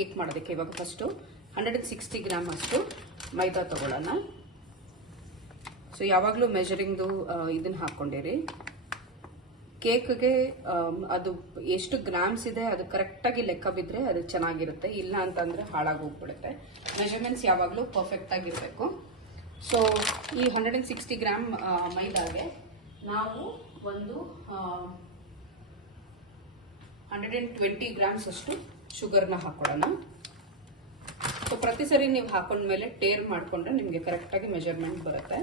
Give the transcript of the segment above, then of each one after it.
Cake ಮಾಡೋದಕ್ಕೆ ಇವಾಗ first 160 gram ಅಷ್ಟು ಮೈದಾ ತಗೊಳ್ಳೋಣ. ಸೊ ಯಾವಾಗಲೂ ಮೆಜರಿಂಗ್ದು ಇದನ್ನ ಹಾಕೊಂಡಿರಿ. ಕೇಕ್ಗೆ ಅದು ಎಷ್ಟು ಗ್ರಾಮ್ಸ್ ಇದೆ ಅದು ಕರೆಕ್ಟಾಗಿ ಲೆಕ್ಕ ಬಿದ್ದರೆ ಅದು ಚೆನ್ನಾಗಿರುತ್ತೆ, ಇಲ್ಲ ಅಂತಂದರೆ ಹಾಳಾಗಿ ಹೋಗ್ಬಿಡುತ್ತೆ. ಮೆಜರ್ಮೆಂಟ್ಸ್ ಯಾವಾಗಲೂ ಪರ್ಫೆಕ್ಟ್ ಆಗಿರಬೇಕು. ಸೊ ಈ 160 ಗ್ರಾಮ್ ಮೈದಾಗೆ ನಾವು ಒಂದು 120 ಗ್ರಾಮ್ಸ್ ಅಷ್ಟು ಶುಗರ್ನ ಹಾಕೊಳ್ಳೋಣ. ಸೊ ಪ್ರತಿ ಸರಿ ನೀವು ಹಾಕೊಂಡ್ಮೇಲೆ ಟೇರ್ ಮಾಡಿಕೊಂಡ್ರೆ ನಿಮಗೆ ಕರೆಕ್ಟಾಗಿ ಮೆಜರ್ಮೆಂಟ್ ಬರುತ್ತೆ.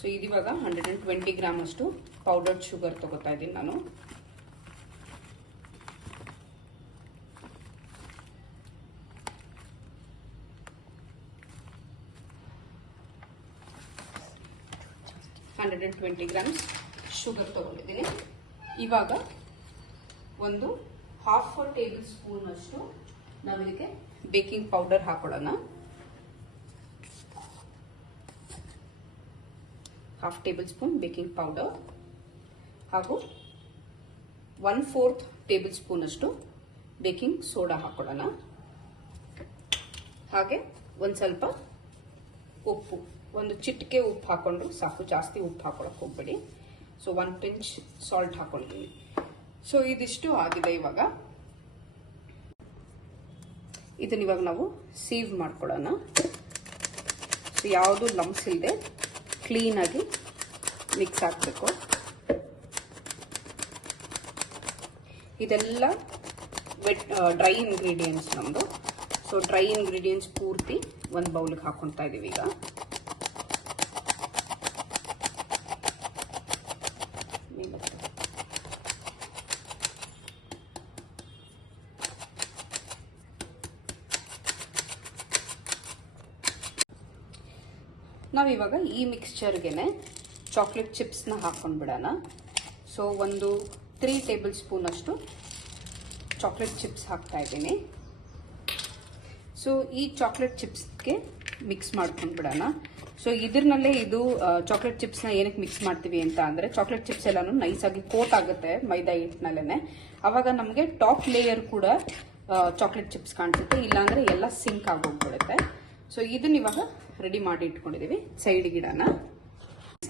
ಸೊ ಇದಿವಾಗ 120 ಗ್ರಾಮ್ ಅಷ್ಟು ಪೌಡರ್ಡ್ ಶುಗರ್ ತಗೋತಾ ಇದ್ದೀನಿ ನಾನು. ಗ್ರಾಮ್ಸ್ ಶುಗರ್ ತಗೊಂಡಿದ್ದೀನಿ. ಇವಾಗ ಒಂದು ½ ಟೇಬಲ್ ಸ್ಪೂನ್ ಅಷ್ಟು ನಾವು ಇದಕ್ಕೆ ಬೇಕಿಂಗ್ ಪೌಡರ್ ಹಾಕೊಳ್ಳೋಣ. ½ ಟೇಬಲ್ ಸ್ಪೂನ್ ಬೇಕಿಂಗ್ ಪೌಡರ್ ಹಾಗೂ 1/4 ಟೇಬಲ್ ಸ್ಪೂನ್ ಅಷ್ಟು ಬೇಕಿಂಗ್ ಸೋಡಾ ಹಾಕೊಳ್ಳೋಣ. ಹಾಗೆ ಒಂದು ಸ್ವಲ್ಪ ಉಪ್ಪು, ಒಂದು ಚಿಟಿಕೆ ಉಪ್ಪು ಹಾಕೊಂಡ್ರು ಸಾಕು, ಜಾಸ್ತಿ ಉಪ್ಪು ಹಾಕೊಳಕ್ ಹೋಗ್ಬೇಡಿ. ಸೊ 1 ಪಿಂಚ್ ಸಾಲ್ಟ್ ಹಾಕೊಂಡಿದ್ದೀನಿ. ಸೊ ಇದಿಷ್ಟು ಆಗಿದೆ. ಇವಾಗ ಇದನ್ನ ಇವಾಗ ನಾವು ಸೀವ್ ಮಾಡ್ಕೊಳ್ಳೋಣ. ಸೊ ಯಾವುದು ಲಂಪ್ಸ್ ಇಲ್ಲದೆ ಕ್ಲೀನಾಗಿ ಮಿಕ್ಸ್ ಹಾಕಬೇಕು. ಇದೆಲ್ಲ ಡ್ರೈ ಇಂಗ್ರೀಡಿಯೆಂಟ್ಸ್ ನಮ್ಮದು. ಸೊ ಡ್ರೈ ಇಂಗ್ರೀಡಿಯೆಂಟ್ಸ್ ಪೂರ್ತಿ ಒಂದು ಬೌಲ್ಗೆ ಹಾಕೊತಾ ಇದ್ದೀವಿ. ಈಗ ನಾವಿವಾಗ ಈ ಮಿಕ್ಸ್ಚರ್ಗೆನೆ ಚಾಕ್ಲೇಟ್ ಚಿಪ್ಸ್ನ ಹಾಕೊಂಡ್ಬಿಡೋಣ. ಸೊ ಒಂದು 3 ಟೇಬಲ್ ಸ್ಪೂನ್ ಅಷ್ಟು ಚಾಕ್ಲೇಟ್ ಚಿಪ್ಸ್ ಹಾಕ್ತಾ ಇದ್ದೀನಿ. ಸೊ ಈ ಚಾಕ್ಲೇಟ್ ಚಿಪ್ಸ್ಗೆ ಮಿಕ್ಸ್ ಮಾಡ್ಕೊಂಡ್ಬಿಡೋಣ. ಸೊ ಇದ್ರನಲ್ಲೇ ಇದು ಚಾಕ್ಲೇಟ್ ಚಿಪ್ಸ್ನ ಏನಕ್ಕೆ ಮಿಕ್ಸ್ ಮಾಡ್ತೀವಿ ಅಂತ ಅಂದರೆ, ಚಾಕ್ಲೇಟ್ ಚಿಪ್ಸ್ ಎಲ್ಲಾನು ನೈಸಾಗಿ ಕೋಟ್ ಆಗುತ್ತೆ ಮೈದಾ ಹಿಟ್ಟಿನಲ್ಲೇ. ಅವಾಗ ನಮಗೆ ಟಾಪ್ ಲೇಯರ್ ಕೂಡ ಚಾಕ್ಲೇಟ್ ಚಿಪ್ಸ್ ಕಾಣಿಸುತ್ತೆ, ಇಲ್ಲಾಂದರೆ ಎಲ್ಲ ಸಿಂಕ್ ಆಗೋಗ್ಬಿಡುತ್ತೆ. ಸೊ ಇದನ್ನ ಇವಾಗ ರೆಡಿ ಮಾಡಿ ಇಟ್ಕೊಂಡಿದ್ದೀವಿ, ಸೈಡ್ಗೆ ಇಡೋಣ.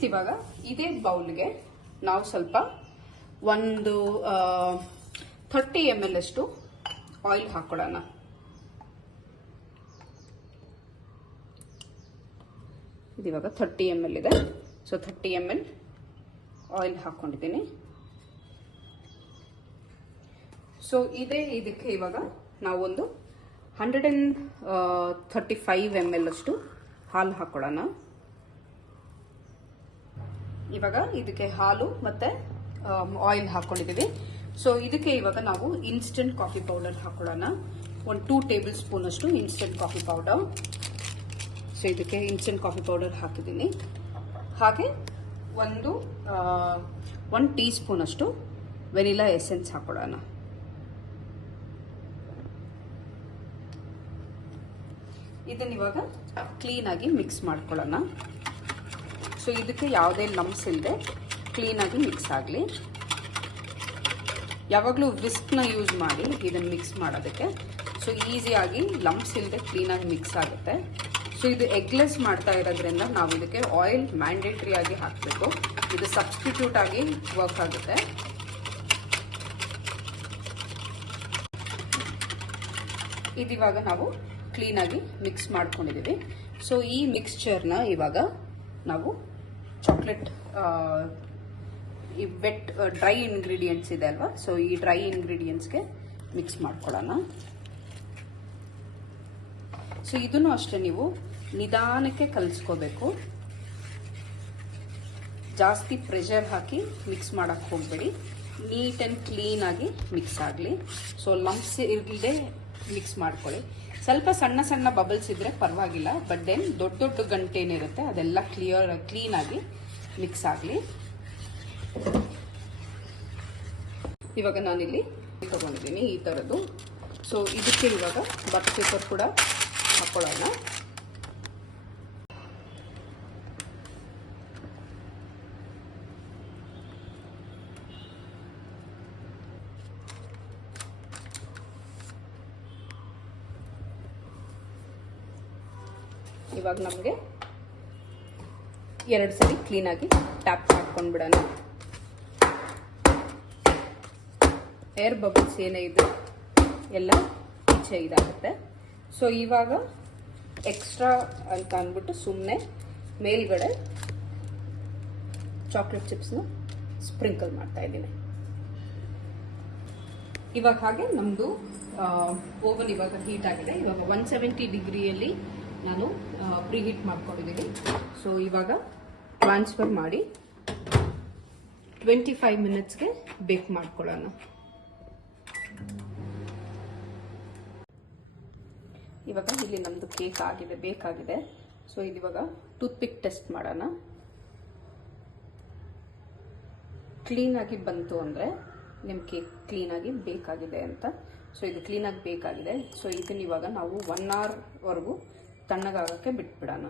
ಇವಾಗ ಇದೇ ಬೌಲ್ಗೆ ನಾವು ಸ್ವಲ್ಪ ಒಂದು 30 ml ಅಷ್ಟು ಆಯಿಲ್ ಹಾಕೊಳ್ಳೋಣ. ಇದಿವಾಗ 30 ml ಇದೆ. ಸೊ 30 ml ಆಯಿಲ್ ಹಾಕೊಂಡಿದ್ದೀನಿ. ಸೊ ಇದಕ್ಕೆ ಇವಾಗ ನಾವೊಂದು 135 ml ಅಷ್ಟು ಹಾಲು ಹಾಕೊಳ್ಳೋಣ. ಇವಾಗ ಇದಕ್ಕೆ ಹಾಲು ಮತ್ತೆ ಆಯಿಲ್ ಹಾಕೊಂಡಿದ್ದೀವಿ. ಸೊ ಇದಕ್ಕೆ ಇವಾಗ ನಾವು ಇನ್ಸ್ಟೆಂಟ್ ಕಾಫಿ ಪೌಡರ್ ಹಾಕೊಳ್ಳೋಣ. ಒಂದು 2 ಟೇಬಲ್ ಸ್ಪೂನ್ ಅಷ್ಟು ಇನ್ಸ್ಟೆಂಟ್ ಕಾಫಿ ಪೌಡರ್. ಸೊ ಇದಕ್ಕೆ ಇನ್ಸ್ಟೆಂಟ್ ಕಾಫಿ ಪೌಡರ್ ಹಾಕಿದ್ದೀನಿ. ಹಾಗೆ ಒಂದು 1 ಟೀ ಸ್ಪೂನ್ ಅಷ್ಟು ವೆನಿಲಾ ಎಸೆನ್ಸ್ ಹಾಕೊಳ್ಳೋಣ. ಇದನ್ನ ಇವಾಗ ಕ್ಲೀನಾಗಿ ಮಿಕ್ಸ್ ಮಾಡ್ಕೊಳ್ಳೋಣ. ಸೊ ಇದಕ್ಕೆ ಯಾವುದೇ ಲಂಪ್ಸ್ ಇಲ್ಲದೆ ಕ್ಲೀನಾಗಿ ಮಿಕ್ಸ್ ಆಗಲಿ. ಯಾವಾಗಲೂ ವಿಸ್ಕ್ನ ಯೂಸ್ ಮಾಡಿ ಇದನ್ನು ಮಿಕ್ಸ್ ಮಾಡೋದಕ್ಕೆ. ಸೊ ಈಸಿಯಾಗಿ ಲಂಪ್ಸ್ ಇಲ್ಲದೆ ಕ್ಲೀನಾಗಿ ಮಿಕ್ಸ್ ಆಗುತ್ತೆ. ಸೊ ಇದು ಎಗ್ಲೆಸ್ ಮಾಡ್ತಾ ಇರೋದ್ರಿಂದ ನಾವು ಇದಕ್ಕೆ ಆಯಿಲ್ ಮ್ಯಾಂಡೇಟ್ರಿ ಆಗಿ ಹಾಕಬೇಕು. ಇದು ಸಬ್ಸ್ಟಿಟ್ಯೂಟ್ ಆಗಿ ವರ್ಕ್ ಆಗುತ್ತೆ. ಇದಿವಾಗ ನಾವು ಕ್ಲೀನಾಗಿ ಮಿಕ್ಸ್ ಮಾಡ್ಕೊಂಡಿದ್ದೀವಿ. ಸೊ ಈ ಮಿಕ್ಸ್ಚರ್ನ ಇವಾಗ ನಾವು ಚಾಕ್ಲೇಟ್ ಈ ಡ್ರೈ ಇಂಗ್ರೀಡಿಯೆಂಟ್ಸ್ ಇದೆ ಅಲ್ವಾ, ಸೊ ಈ ಡ್ರೈ ಇಂಗ್ರೀಡಿಯೆಂಟ್ಸ್ಗೆ ಮಿಕ್ಸ್ ಮಾಡ್ಕೊಳ್ಳೋಣ. ಸೊ ಇದನ್ನು ಅಷ್ಟೇ ನೀವು ನಿಧಾನಕ್ಕೆ ಕಲಿಸ್ಕೋಬೇಕು, ಜಾಸ್ತಿ ಪ್ರೆಷರ್ ಹಾಕಿ ಮಿಕ್ಸ್ ಮಾಡೋಕ್ಕೆ ಹೋಗಬೇಡಿ. ನೀಟ್ ಆ್ಯಂಡ್ ಕ್ಲೀನಾಗಿ ಮಿಕ್ಸ್ ಆಗಲಿ. ಸೊ ಲಂಪ್ಸ್ ಇರಲಿದೆ ಮಿಕ್ಸ್ ಮಾಡ್ಕೊಳ್ಳಿ. ಸ್ವಲ್ಪ ಸಣ್ಣ ಸಣ್ಣ ಬಬಲ್ಸ್ ಇದ್ರೆ ಪರವಾಗಿಲ್ಲ, ಬಟ್ ದೆನ್ ದೊಡ್ಡ ದೊಡ್ಡ ಗಂಟೇನಿರುತ್ತೆ ಅದೆಲ್ಲ ಕ್ಲೀನಾಗಿ ಮಿಕ್ಸ್ ಆಗಲಿ. ಇವಾಗ ನಾನಿಲ್ಲಿ ತಗೊಂಡಿದ್ದೀನಿ ಈ ಥರದ್ದು. ಸೊ ಇದಕ್ಕೆ ಇವಾಗ ಬಟರ್ ಪೇಪರ್ ಕೂಡ ಹಾಕೊಳ್ಳೋಣ. ಇವಾಗ ನಮಗೆ 2 ಸರಿ ಕ್ಲೀನಾಗಿ ಟ್ಯಾಪ್ ಮಾಡ್ಕೊಂಡು ಬಿಡೋಣ. ಏರ್ ಬಬಲ್ಸ್ ಏನೇ ಇದೆ ಎಲ್ಲ ಈಚೆ ಇದಾಗುತ್ತೆ. ಸೊ ಇವಾಗ ಎಕ್ಸ್ಟ್ರಾ ಅಂತ ಅಂದ್ಬಿಟ್ಟು ಸುಮ್ಮನೆ ಮೇಲ್ಗಡೆ ಚಾಕ್ಲೇಟ್ ಚಿಪ್ಸ್ನ ಸ್ಪ್ರಿಂಕಲ್ ಮಾಡ್ತಾ ಇದ್ದೀನಿ. ಇವಾಗ ಹಾಗೆ ನಮ್ಮದು ಓವನ್ ಇವಾಗ ಹೀಟ್ ಆಗಿದೆ. ಇವಾಗ 170 ಡಿಗ್ರಿಯಲ್ಲಿ ನಾನು ಪ್ರೀ ಹೀಟ್ ಮಾಡ್ಕೊಂಡಿದ್ದೀನಿ. ಸೊ ಇವಾಗ ಟ್ರಾನ್ಸ್ಫರ್ ಮಾಡಿ 25 ಮಿನಿಟ್ಸ್ಗೆ ಬೇಕ್ ಮಾಡ್ಕೊಳ್ಳೋಣ. ಇವಾಗ ಇಲ್ಲಿ ನಮ್ಮದು ಕೇಕ್ ಆಗಿದೆ, ಬೇಕಾಗಿದೆ. ಸೊ ಇದಿವಾಗ ಟೂತ್ ಪಿಕ್ ಟೆಸ್ಟ್ ಮಾಡೋಣ. ಕ್ಲೀನಾಗಿ ಬಂತು ಅಂದರೆ ನಿಮ್ಮ ಕೇಕ್ ಕ್ಲೀನಾಗಿ ಬೇಕಾಗಿದೆ ಅಂತ. ಸೊ ಇದು ಕ್ಲೀನಾಗಿ ಬೇಕಾಗಿದೆ. ಸೊ ಇದನ್ನ ಇವಾಗ ನಾವು 1 ಅವರ್ವರೆಗೂ ತಣ್ಣಗಾಗೋಕ್ಕೆ ಬಿಟ್ಬಿಡೋಣ.